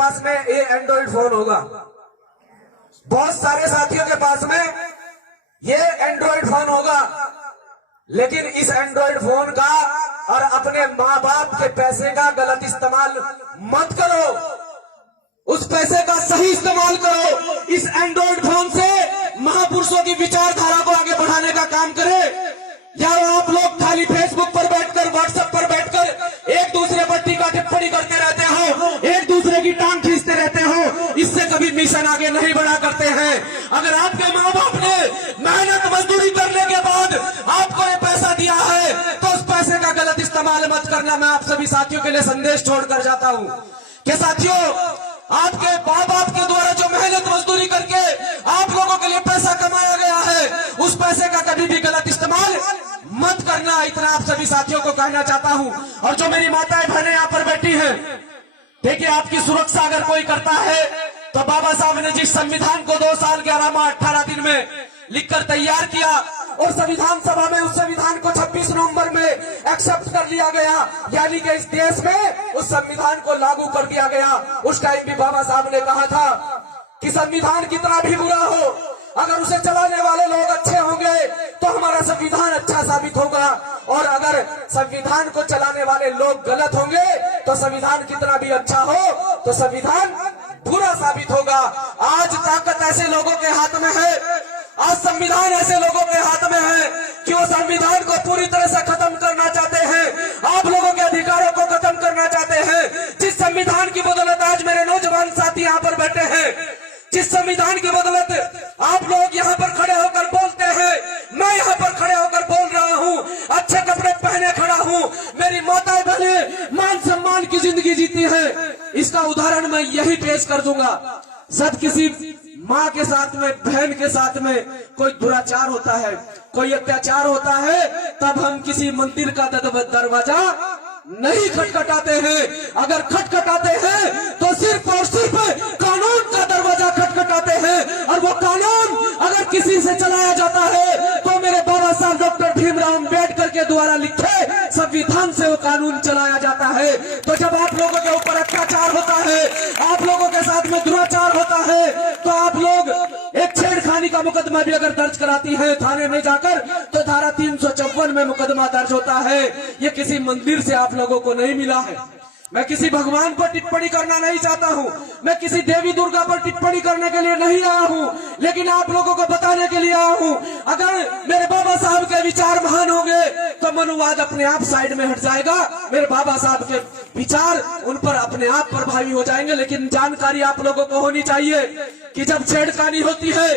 पास में ये Android phone होगा, बहुत सारे साथियों के पास में ये एंड्रॉइड फोन होगा, लेकिन इस एंड्रॉइड फोन का और अपने माँ बाप के पैसे का गलत इस्तेमाल मत करो, उस पैसे का सही इस्तेमाल करो। इस एंड्रॉइड फोन से महापुरुषों की विचारधारा को आगे बढ़ाने का काम करें। या आप लोग खाली फेसबुक पर बैठकर, व्हाट्सएप पर बैठकर एक दूसरे पर टीका टिप्पणी करते रहते हो, एक दूसरे की टांग खींचते रहते हो, इससे कभी मिशन आगे नहीं बढ़ा करते हैं। अगर आपके माँ बाप ने मेहनत मजदूरी करने के बाद आपको ये पैसा दिया है तो उस पैसे का गलत इस्तेमाल मत करना। मैं आप सभी साथियों के लिए संदेश छोड़कर जाता हूँ कि साथियों, आपके माँ बाप के द्वारा जो मेहनत मजदूरी करके आप लोगों के लिए पैसा कमाया गया है, उस पैसे का कभी भी गलत इस्तेमाल मत करना। इतना आप सभी साथियों को कहना चाहता हूं। और जो मेरी माताएं बहनें यहाँ पर बैठी हैं, देखिए, आपकी सुरक्षा अगर कोई करता है तो बाबा साहब ने जिस संविधान को 2 साल 11 माह 18 दिन में लिखकर तैयार किया और संविधान सभा में उस संविधान को 26 नवंबर में एक्सेप्ट कर लिया गया, यानी कि इस देश में उस संविधान को लागू कर दिया गया। उस टाइम भी बाबा साहब ने कहा था कि संविधान कितना भी बुरा हो, अगर उसे चलाने वाले लोग अच्छे होंगे तो हमारा संविधान अच्छा साबित होगा, और अगर संविधान को चलाने वाले लोग गलत होंगे तो संविधान कितना भी अच्छा हो तो संविधान बुरा साबित होगा। आज ताकत ऐसे लोगों के हाथ में है, आज संविधान ऐसे लोगों के हाथ में है कि वो संविधान को पूरी तरह से खत्म करना चाहते हैं, आप लोगों के अधिकारों को खत्म करना चाहते हैं। जिस संविधान की बदौलत आज मेरे नौजवान साथी यहाँ पर बैठे हैं, जिस संविधान की बदौलत आप लोग यहाँ पर खड़े होकर बोलते हैं, मैं यहाँ पर खड़े होकर बोल रहा हूँ, अच्छे कपड़े पहने खड़ा हूँ, मेरी माताएं बहनें मान सम्मान की जिंदगी जीती है। इसका उदाहरण मैं यही पेश कर दूंगा। जब किसी माँ के साथ में, बहन के साथ में कोई दुराचार होता है, कोई अत्याचार होता है, तब हम किसी मंदिर का दरवाजा नहीं खटखटाते हैं। अगर खटखटाते हैं तो सिर्फ और सिर्फ कानून का दरवाजा खटखटाते हैं, और वो कानून अगर किसी से चलाया जाता है तो मेरे बाबा साहब डॉक्टर भीमराव अम्बेडकर के द्वारा लिखे संविधान से वो कानून चलाया जाता है। तो जब आप लोगों के ऊपर अत्याचार होता है, आप लोगों के साथ में दुराचार होता है, तो आप लोग एक छेड़खानी का मुकदमा भी अगर दर्ज कराती है थाने में जाकर, तो धारा 354 में मुकदमा दर्ज होता है। ये किसी मंदिर से आप लोगों को नहीं मिला है। मैं किसी भगवान पर टिप्पणी करना नहीं चाहता हूँ, मैं किसी देवी दुर्गा पर टिप्पणी करने के लिए नहीं आया हूँ, लेकिन आप लोगों को बताने के लिए आया हूँ। अगर मेरे बाबा साहब के विचार महान होंगे तो मनुवाद अपने आप साइड में हट जाएगा, मेरे बाबा साहब के विचार उन पर अपने आप प्रभावी हो जाएंगे। लेकिन जानकारी आप लोगों को होनी चाहिए कि जब छेड़खानी होती है,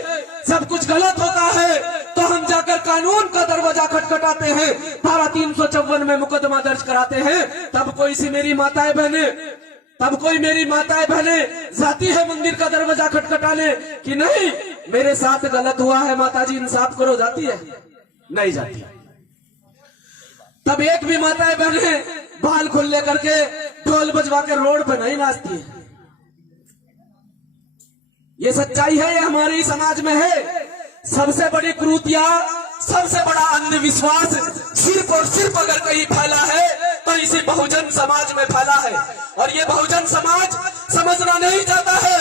सब कुछ गलत होता है, तो हम जाकर कानून का दरवाजा खटखटाते हैं, धारा 354 में मुकदमा दर्ज कराते हैं। तब कोई सी मेरी माताएं बहने, तब कोई मेरी माताएं बहने जाती है मंदिर का दरवाजा खटखटाने कि नहीं मेरे साथ गलत हुआ है, माताजी इंसाफ करो, जाती है? नहीं जाती। तब एक भी माताएं बहने बाल खुले करके ढोल बजवा के रोड पे नहीं नाचती है। ये सच्चाई है, ये हमारे समाज में है। सबसे बड़ी कुरीतियां, सबसे बड़ा अंधविश्वास सिर्फ और सिर्फ अगर कहीं फैला है तो इसी बहुजन समाज में फैला है, और ये बहुजन समाज समझना नहीं चाहता है।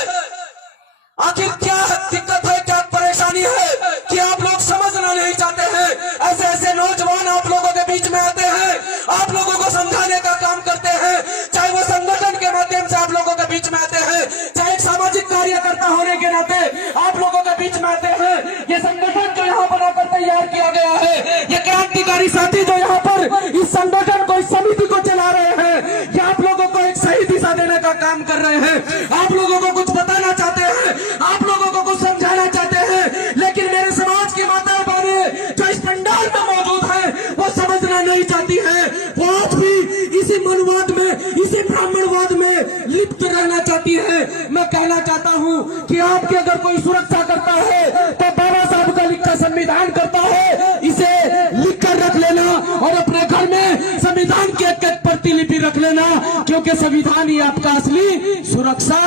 आखिर क्या दिक्कत है, क्या परेशानी है कि आप लोग समझना नहीं चाहते हैं। ऐसे ऐसे नौजवान आप लोगों के बीच में आते हैं, आप लोगों को समझाने का काम करते हैं, चाहे वो संगठन के माध्यम से आप लोगों के बीच में आते हैं, चाहे एक सामाजिक कार्यकर्ता होने के नाते आप लोगों के बीच में आते हैं। ये संगठन जो यहाँ पर आकर तैयार किया गया है, ये क्रांतिकारी साथी जो यहाँ पर इस संगठन को, इस समिति को चला रहे हैं, ये आप लोगों को एक सही दिशा देने का काम कर रहे हैं, आप लोगों को कुछ बताना चाहते हैं, आप लोगों को कुछ समझाना चाहते हैं। लेकिन मेरे समाज की माताएं बहनें जो इस पंडाल में मौजूद हैं, वो समझना नहीं चाहती है, वो आज भी इसी मनुवाद में, इसी ब्राह्मणवाद में लिप्त रहना चाहती है। मैं कहना चाहता हूँ कि आपकी अगर कोई सुरक्षा करता है तो बाबा साहब का लिखा संविधान करता है, इसे लिख कर रख लेना और अपने घर में संविधान की एक एक प्रतिलिपि रख लेना, क्योंकि संविधान ही आपका असली सुरक्षा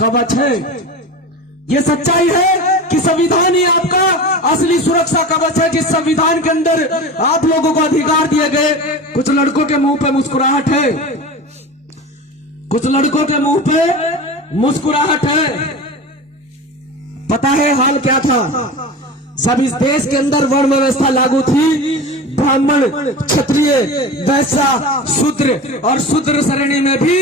कवच है। ये सच्चाई है कि संविधान ही आपका असली सुरक्षा कवच है, जिस संविधान के अंदर आप लोगों को अधिकार दिए गए। कुछ लड़कों के मुंह पे मुस्कुराहट है, कुछ लड़कों के मुंह पे मुस्कुराहट है। पता है हाल क्या था? जब इस देश के अंदर वर्ण व्यवस्था लागू थी, ब्राह्मण, क्षत्रिय, वैश्य, शूद्र और शूद्र श्रेणी में भी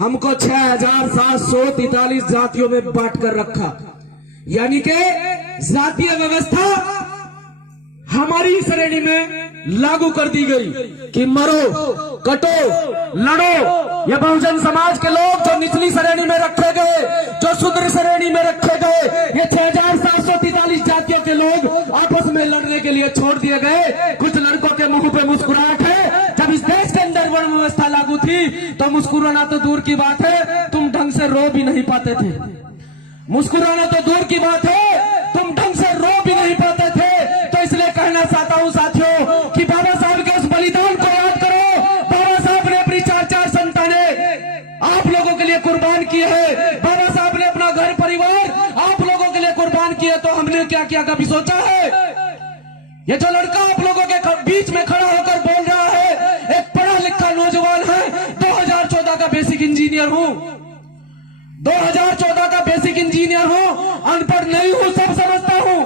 हमको 6743 जातियों में बांट कर रखा। यानी कि जातीय व्यवस्था हमारी श्रेणी में लागू कर दी गई कि मरो, कटो, लड़ो। ये बहुजन समाज के लोग जो निचली श्रेणी में रखे गए, जो शूद्र श्रेणी में रखे गए, ये 6743 जातियों के लोग आपस में लड़ने के लिए छोड़ दिए गए। कुछ लड़कों के मुंह पे मुस्कुराहट है। जब इस देश के अंदर वर्ण व्यवस्था लागू थी तो मुस्कुराना तो दूर की बात है, तुम ढंग से रो भी नहीं पाते थे। मुस्कुराना तो दूर की बात है, तुम ढंग से रो भी नहीं पाते थे। तो इसलिए कहना चाहता हूं साथियों कि बाबा साहब के उस बलिदान को याद करो। बाबा साहब ने अपनी 4 संतानें आप लोगों के लिए कुर्बान की है। बाबा साहब ने अपना घर परिवार आप लोगों के लिए कुर्बान किया। तो हमने क्या किया, कभी सोचा है? ये जो लड़का आप लोगों के बीच में खड़ा होकर बोल रहा है, एक पढ़ा लिखा नौजवान है। 2014 का बेसिक इंजीनियर हूं, 2014 का बेसिक इंजीनियर हूं, अनपढ़ नहीं हूं, सब समझता हूं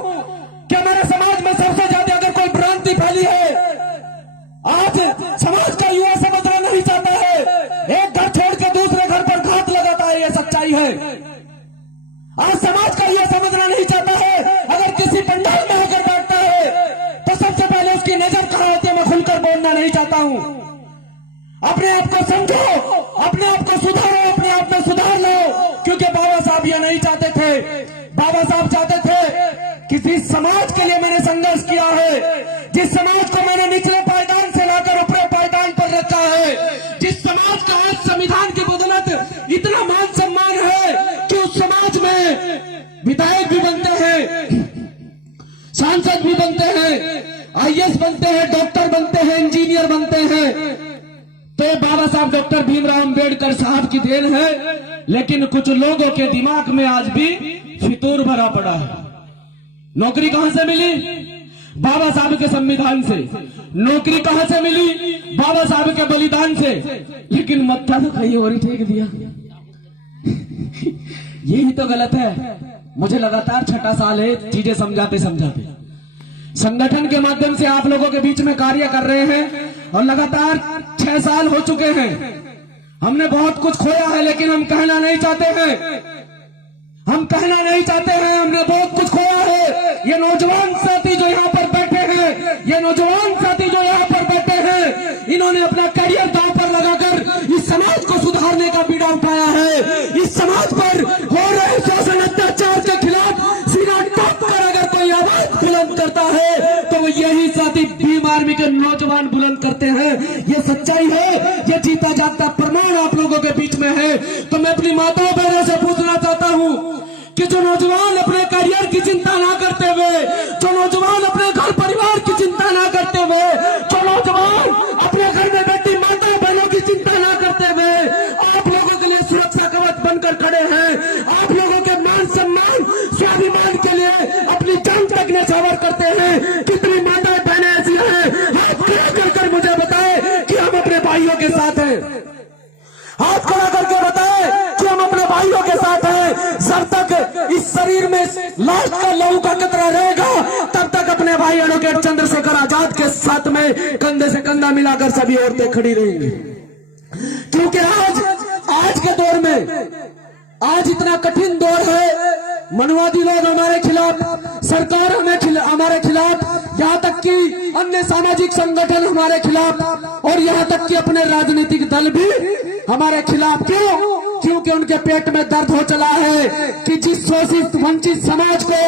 कि हमारे समाज में सबसे ज्यादा अगर कोई भ्रांति फैली है, आज समाज का युवा समझना नहीं चाहता है, एक घर छोड़ के दूसरे घर पर घात लगाता है, यह सच्चाई है। आज समाज का युवा समझना नहीं चाहता है, अगर किसी पंडाल में होकर बैठता है तो सबसे पहले उसकी नजर कहां होती है, मैं खुलकर बोलना नहीं चाहता हूं। अपने आप को समझो, अपने आप को सुधारो, अपने आप में सुधार लो। क्योंकि बाबा साहब ये नहीं चाहते थे। बाबा साहब चाहते थे कि जिस समाज के लिए मैंने संघर्ष किया है, जिस समाज को मैंने निचले पायदान से लाकर ऊपरी पायदान पर रखा है, जिस समाज का आज संविधान की बदौलत इतना मान सम्मान है कि उस समाज में विधायक भी बनते हैं, सांसद भी बनते हैं, IAS बनते हैं, डॉक्टर बनते हैं, इंजीनियर बनते हैं, तो बाबा साहब डॉक्टर भीमराव अंबेडकर साहब की देन है। लेकिन कुछ लोगों के दिमाग में आज भी फितूर भरा पड़ा है। नौकरी कहां से मिली? बाबा साहब के संविधान से। नौकरी कहां से मिली? बाबा साहब के बलिदान से। लेकिन मत्था तो कहीं और ही फेंक दिया। यही तो गलत है। मुझे लगातार 6ठा साल है चीजें समझाते समझाते। संगठन के माध्यम से आप लोगों के बीच में कार्य कर रहे हैं और लगातार 6 साल हो चुके हैं। हमने बहुत कुछ खोया है, लेकिन हम कहना नहीं चाहते हैं। हम कहना नहीं चाहते हैं, हमने बहुत कुछ खोया है। ये नौजवान साथी जो यहाँ पर बैठे हैं, ये नौजवान साथी जो यहाँ पर बैठे हैं, इन्होंने अपना करियर दांव पर लगाकर इस समाज को सुधारने का बीड़ा उठाया है। इस समाज पर हो रहे शोषण अत्याचार के खिलाफ सीना ठोक कर अगर कोई आवाज बुलंद करता है तो वो यही साथी भीम आर्मी के नौजवान बुलंद करते हैं। ये सच्चाई है, ये जीता जागता प्रमाण आप लोगों के बीच में है। तो मैं अपनी माताओं बहनों से पूछना चाहता हूँ कि जो नौजवान अपने करियर की चिंता ना करते हुए, जो नौजवान अपने घर परिवार की चिंता ना करते हुए, जो नौजवान अपने घर में बैठी माता बहनों की चिंता ना करते हुए आप लोगों के लिए सुरक्षा कवच बनकर खड़े हैं, आप लोगों के मान सम्मान स्वाभिमान के लिए अपनी जान तक न्यौछावर करते हैं। कितनी माता बहनें ऐसी हैं, हाथ खड़ा कर मुझे बताए कि हम अपने भाइयों के साथ हैं। हाथ खड़ा करके बताए कि हम अपने भाइयों के साथ हैं। जब तक इस शरीर में लाश का लहू का कतरा रहेगा, तब तक अपने भाई एडवोकेट चंद्रशेखर आजाद के साथ में कंधे से कंधा मिलाकर सभी औरतें खड़ी रहेंगी। क्योंकि आज के दौर में, आज इतना कठिन दौर है, मनवादी लोग हमारे खिलाफ, सरकार हमारे खिलाफ, यहाँ तक कि अन्य सामाजिक संगठन हमारे खिलाफ, और यहाँ तक कि अपने राजनीतिक दल भी हमारे खिलाफ। क्यों? क्योंकि उनके पेट में दर्द हो चला है कि जिस शोषित वंचित समाज को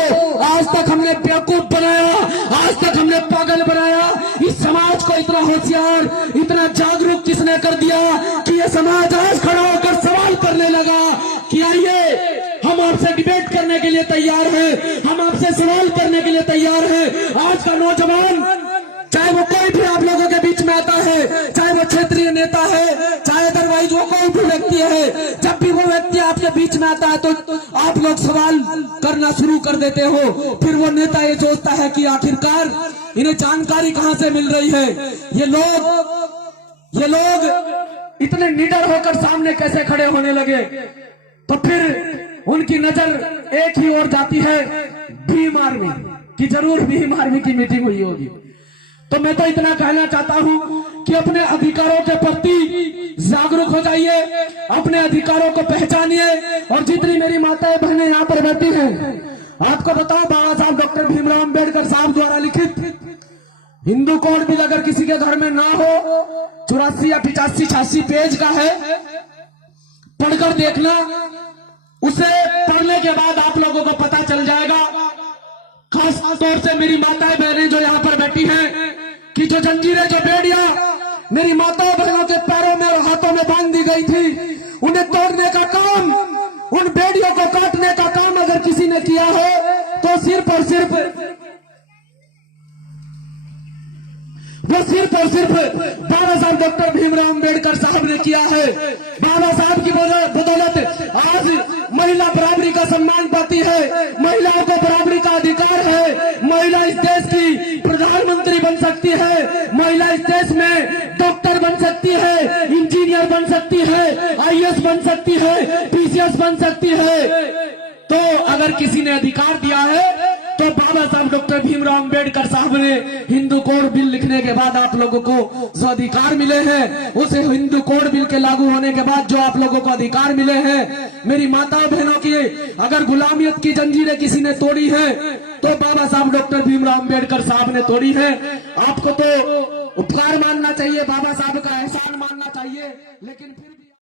आज तक हमने बेवकूफ बनाया, आज तक हमने पागल बनाया, इस समाज को इतना होशियार, इतना जागरूक किसने कर दिया कि ये समाज आज खड़ा होकर सवाल करने लगा कि आइए हम आपसे डिबेट करने के लिए तैयार हैं, हम आपसे सवाल करने के लिए तैयार हैं। आज का नौजवान, चाहे वो कोई भी आप लोगों के बीच में आता है, चाहे वो क्षेत्रीय नेता है, चाहे अदरवाइज वो कोई भी व्यक्ति है, जब भी वो व्यक्ति आपके बीच में आता है तो आप लोग सवाल करना शुरू कर देते हो। फिर वो नेता ये सोचता है कि आखिरकार इन्हें जानकारी कहां से मिल रही है, ये लोग इतने निडर होकर सामने कैसे खड़े होने लगे। तो फिर उनकी नजर एक ही ओर जाती है, भीम आर्मी कि जरूर भीम आर्मी की मीटिंग हुई होगी। तो मैं तो इतना कहना चाहता हूं कि अपने अधिकारों के प्रति जागरूक हो जाइए, अपने अधिकारों को पहचानिए। और जितनी मेरी माताएं बहनें यहाँ पर बैठी हैं, आपको बताओ बाबा साहब डॉक्टर भीमराव अंबेडकर साहब द्वारा लिखित हिंदू कोड बिल अगर किसी के घर में ना हो, 84 या 85 86 पेज का है, पढ़कर देखना। उसे पढ़ने के बाद आप लोगों को पता चल जाएगा, खास तौर से मेरी माताएं बहनें जो यहाँ पर बैठी हैं, कि जो जंजीरें, जो बेड़ियां मेरी माताओं बहनों के पैरों में और हाथों में बांध दी गई थी, उन्हें तोड़ने का काम, उन बेड़ियों को काटने का काम अगर किसी ने किया हो तो सिर्फ और सिर्फ बाबा साहब डॉक्टर भीमराव अंबेडकर साहब ने किया है। बाबा साहब की बदौलत आज महिला बराबरी का सम्मान पाती है, महिलाओं को बराबरी का अधिकार है, महिला इस देश की प्रधानमंत्री बन सकती है, महिला इस देश में डॉक्टर बन सकती है, इंजीनियर बन सकती है, आईएएस बन सकती है, पीसीएस बन सकती है। तो अगर किसी ने अधिकार दिया है तो बाबा साहब डॉक्टर भीमराव अंबेडकर साहब ने हिंदू कोड बिल लिखने के बाद आप लोगों को जो अधिकार मिले हैं, उस हिंदू कोड बिल के लागू होने के बाद जो आप लोगों को अधिकार मिले हैं, मेरी माताओं बहनों की अगर गुलामियत की जंजीरें किसी ने तोड़ी है तो बाबा साहब डॉक्टर भीमराव अंबेडकर साहब ने तोड़ी है। आपको तो उपकार मानना चाहिए, बाबा साहब का एहसान मानना चाहिए, लेकिन फिर